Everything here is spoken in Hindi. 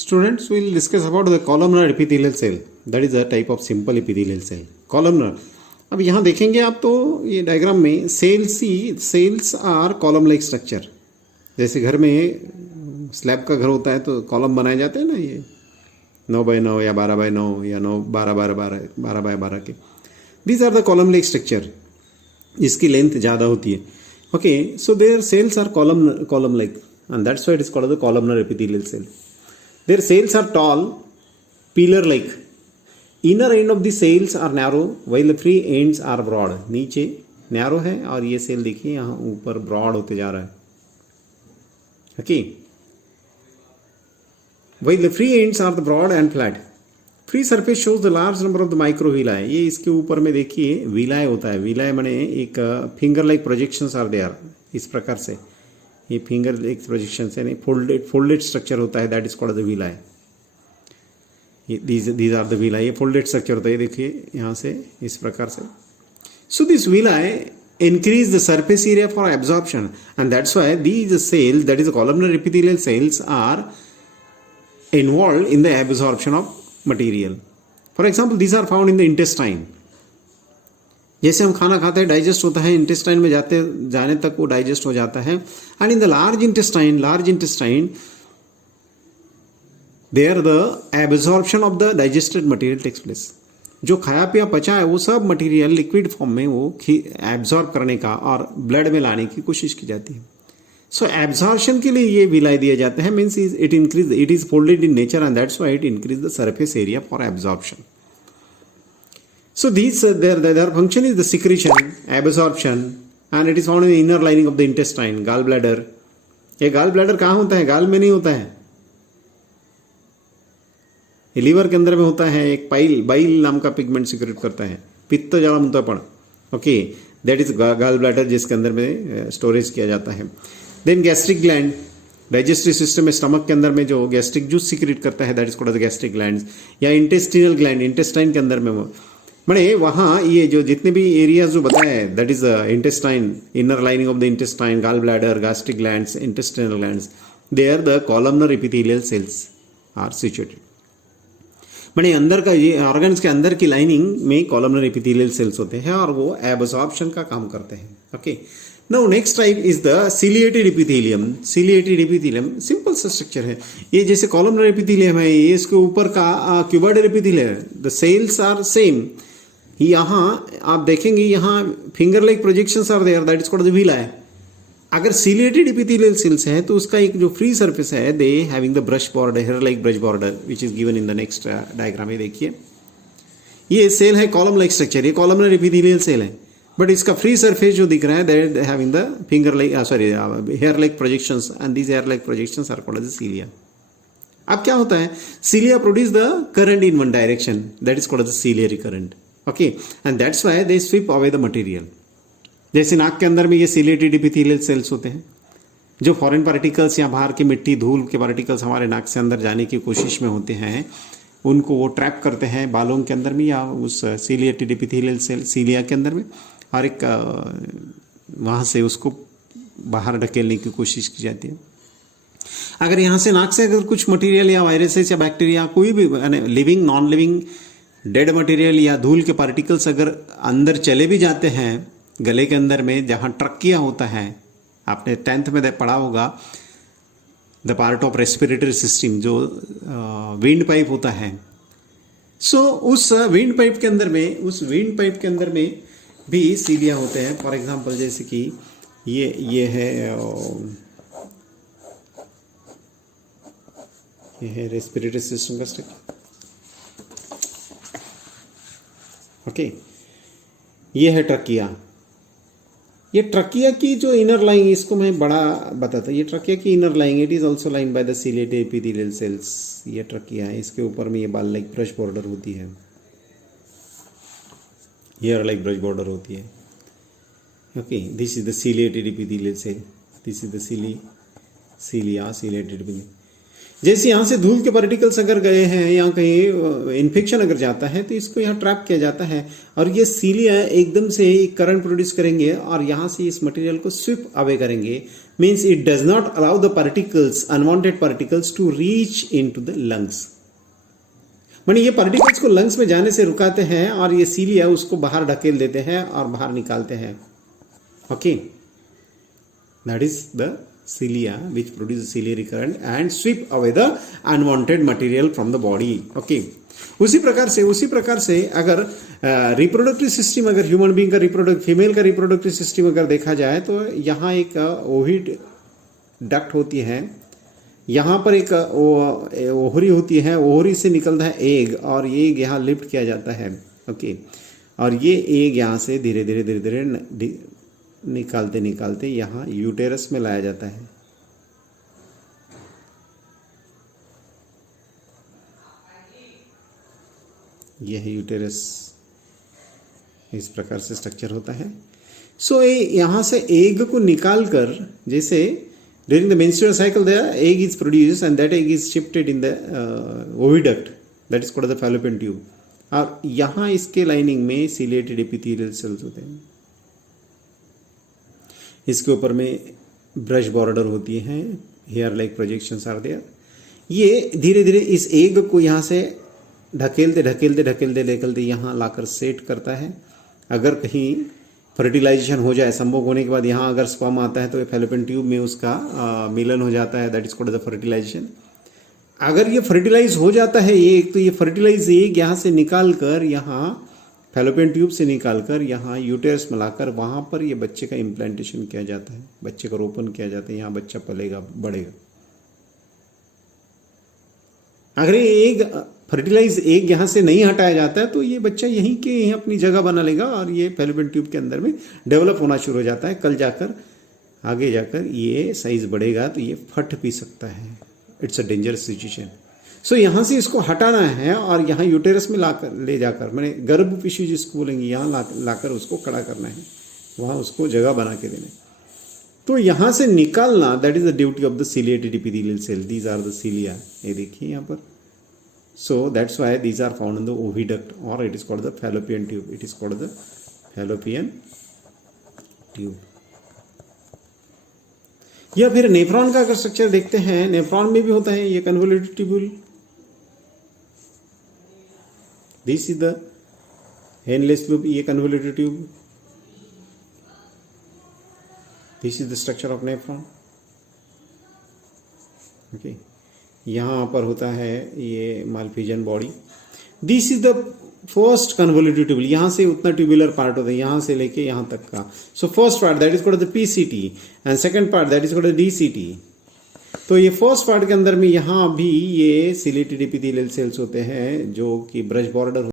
Students, we will discuss about the columnar epithelial cell. That is a type of simple epithelial cell. Columnar. अब यहाँ देखेंगे आप तो ये डायग्राम में cells are column like structure. जैसे घर में स्लैब का घर होता है तो कॉलम बनाए जाते हैं ना, ये 9x9 या 12x9 या 12x12 के. These are the column like structure. इसकी लेंथ ज़्यादा होती है. Okay, so their cells are column like and that's why it is called the columnar epithelial cell. Their cells are tall, pillar-like. Inner end of the cells are narrow, while the free ends are broad. नीचे narrow है और ये सेल देखिए यहाँ ऊपर broad होते जा रहा है. Okay. While the free ends are the broad and flat. Free surface shows the large number of the microvilli. ये इसके ऊपर में देखिए विलाय होता है. विलाय माने एक finger-like projections are there. इस प्रकार से ये फिंगर एक प्रोजेक्शन से नहीं, फोल्डेड स्ट्रक्चर होता है. That is called the villi. These are the villi. ये फोल्डेड स्ट्रक्चर होता है. ये देखिए यहाँ से इस प्रकार से. So this विलाय increase the surface area for absorption, and that's why these cells, that is the columnar epithelial cells, are involved in the absorption of material. For example, these are found in the intestine. जैसे हम खाना खाते हैं डाइजेस्ट होता है, इंटेस्टाइन में जाने तक वो डाइजेस्ट हो जाता है. And in the large intestine there the absorption of the digested material takes place. जो खाया पिया पचा है वो सब मटेरियल लिक्विड फॉर्म में वो एब्जॉर्ब करने का और ब्लड में लाने की कोशिश की जाती है. सो एब्जॉर्प्शन के लिए ये विलाय दिए जाते हैं. Means it is folded in nature and that's why it increase the surface area for absorption. So their function is the secretion, absorption, and it is found in the inner lining of the intestine, gallbladder. ये gallbladder कहाँ होता है? गाल में नहीं होता है, ये लीवर के अंदर में होता है. एक बाइल नाम का पिगमेंट सिक्रेट करता है, पित्त जलामुत्तापण. ओके, दैट इज gallbladder जिसके अंदर में स्टोरेज किया जाता है. Then gastric gland, digestive system में स्टमक के अंदर में जो गैस्ट्रिक जूस सिक्रेट करता है, that is called the gastric gland. या इंटेस्टिनल ग्लैंड, इंटेस्टाइन के अंदर में वो मैंने वहाँ ये जो जितने भी एरियाज जो बताए हैं, that is intestine, inner lining of the intestine, gall bladder, gastric glands, intestinal glands, there the columnar epithelial cells are situated. मैंने अंदर का ये ऑर्गन्स के अंदर की लाइनिंग में कॉलमनर एपिथेलियल सेल्स होते हैं और वो एब्जॉर्प्शन का काम करते हैं. Okay, now next type is the ciliated epithelium. Ciliated epithelium simple सा स्ट्रक्चर है. ये जैसे कॉलमनर एपिथेलियम है, ये इसके ऊपर का क्यूबॉइडल एपिथेलियम है. The cells are same. यहाँ आप देखेंगे यहाँ finger like projections are there, that is called the villi. अगर सिलिएटेड एपिथेलियल सेल्स है तो उसका एक जो फ्री सरफेस है, they having the brush border, hair like brush border, which is given in the next diagram. ये देखिए ये सेल है कॉलम लाइक स्ट्रक्चर, ये कॉलमनर एपिथेलियल सेल है. बट इसका फ्री सरफेस जो दिख रहा है, that having the finger like hair like projections, and these hair like projections are called as cilia. अब क्या होता है, cilia produce the current in one direction, that is called as ciliary current. Okay, and that's why they sweep away the material. जैसे नाक के अंदर में ये सिलिएटेड एपिथेलियल सेल्स होते हैं, जो फॉरेन पार्टिकल्स या बाहर की मिट्टी धूल के पार्टिकल्स हमारे नाक से अंदर जाने की कोशिश में होते हैं, उनको वो ट्रैप करते हैं बालों के अंदर में या उस सिलिएटेड एपिथेलियल सेल सीलिया के अंदर में, और एक वहाँ से उसको बाहर ढकेलने की कोशिश की जाती है. अगर यहाँ से नाक से अगर कुछ मटेरियल या वायरसेस या बैक्टीरिया कोई भी living non living dead material या धूल के पार्टिकल्स अगर अंदर चले भी जाते हैं गले के अंदर में, जहाँ ट्रकिया होता है, आपने 10th में पढ़ा होगा, the part of respiratory system, जो विंड पाइप होता है. सो उस विंड पाइप के अंदर में भी सीलिया होते हैं. फॉर एग्जांपल जैसे कि ये है रेस्पिरेटरी सिस्टम का स्ट्रक्चर. ओके, ये है ट्रकिया. ये ट्रकिया की जो इनर लाइंग, इसको मैं बड़ा बताता. ये ट्रकिया की inner lying, it is also line by the ciliated epithelial cells. ये ट्रकिया है, इसके ऊपर में ये बाल लाइक ब्रश बॉर्डर होती है, हेयर लाइक ब्रश बॉर्डर होती है. Okay, this is the ciliated epithelial cell, this is the cilia ciliated epithelial. जैसे यहाँ से धूल के पार्टिकल्स अगर गए हैं या कहीं इन्फेक्शन अगर जाता है तो इसको यहाँ ट्रैप किया जाता है और ये सीलिया एकदम से करंट प्रोड्यूस करेंगे और यहाँ से इस मटेरियल को स्विप अवे करेंगे, means it does not allow the particles, unwanted particles to reach into the lungs. माने ये पार्टिकल्स को लंग्स में जाने से रुकाते हैं और ये सीलिया उसको बाहर ढकेल देते हैं और बाहर निकालते हैं। Okay, that is the cilia which produces ciliary current and sweep away the unwanted material from the body. Okay, उसी प्रकार से अगर रिप्रोडक्टिव सिस्टम, अगर ह्यूमन बीइंग का रिप्रोडक्टिव, फीमेल का रिप्रोडक्टिव सिस्टम अगर देखा जाए तो यहाँ एक ओविड डक्ट होती है, यहाँ पर एक ओहरी होती है, ओहरी से निकलता है एग और ये एग यहाँ लिफ्ट किया जाता है। ओके, और ये एग यहाँ से धीरे धीरे निकालते निकालते यहाँ यूटेरस में लाया जाता है। यह यूटेरस, इस प्रकार से स्ट्रक्चर होता है। सो यहाँ से एग को निकालकर, जैसे during the menstrual cycle the egg is produce and that egg is shifted in the oviduct, that is called the fallopian tube. और यहाँ इसके लाइनिंग में सिलेटेड एपिथेलियल सेल्स होते हैं, इसके ऊपर में ब्रश बॉर्डर होती है, hair like projections are there. ये धीरे धीरे इस एग को यहाँ से ढकेलते यहाँ लाकर सेट करता है। अगर कहीं फर्टिलाइजेशन हो जाए, संभोग होने के बाद यहाँ अगर स्पर्म आता है तो फैलोपियन ट्यूब में उसका मिलन हो जाता है, that is called the fertilization. अगर ये फर्टिलाइज हो जाता है एक, तो ये फर्टिलाइज एग यहाँ से निकाल कर, यहाँ फैलोपियन ट्यूब से निकालकर यहाँ यूटेरस में लाकर वहाँ पर ये बच्चे का इम्प्लांटेशन किया जाता है, बच्चे का रोपण किया जाता है, यहाँ बच्चा पलेगा, बढ़ेगा। अगर ये एग फर्टिलाइज एग यहाँ से नहीं हटाया जाता है तो ये बच्चा यहीं के यहीं अपनी जगह बना लेगा और ये फैलोपियन ट्यूब के अंदर में डेवलप होना शुरू हो जाता है। कल जाकर आगे जाकर ये साइज बढ़ेगा तो ये फट भी सकता है। It's a dangerous situation. So यहाँ से इसको हटाना है और यहाँ यूटेरस में लाकर ले जाकर, मैंने गर्भ पिशु जिसको बोलेंगे, यहाँ लाकर उसको खड़ा करना है, वहाँ उसको जगह बना के देना है। तो यहाँ से निकालना, that is the duty of the ciliated epithelial cell. These are the cilia, ये देखिए यहाँ पर। So that's why these are found in the oviduct और it is called the fallopian tube. It is called the fallopian tube. या फिर नेफ्रॉन का अगर स्ट्रक्चर देखते हैं, नेफ्रॉन में भी होता है ये convoluted tubule. This is the Henle's loop, ये convoluted tube. This is the structure of nephron. Okay, यहाँ पर होता है ये Malpighian body. This is the first convoluted tubule. यहाँ से उतना ट्यूबुलर पार्ट होता है, यहाँ से लेके यहाँ तक का। So first part that is called the PCT and second part that is called the DCT. तो ये फर्स्ट पार्ट के अंदर में यहाँ भी ये सिलेटेड एपिथेलियल सेल्स होते हैं जो कि ब्रश बॉर्डर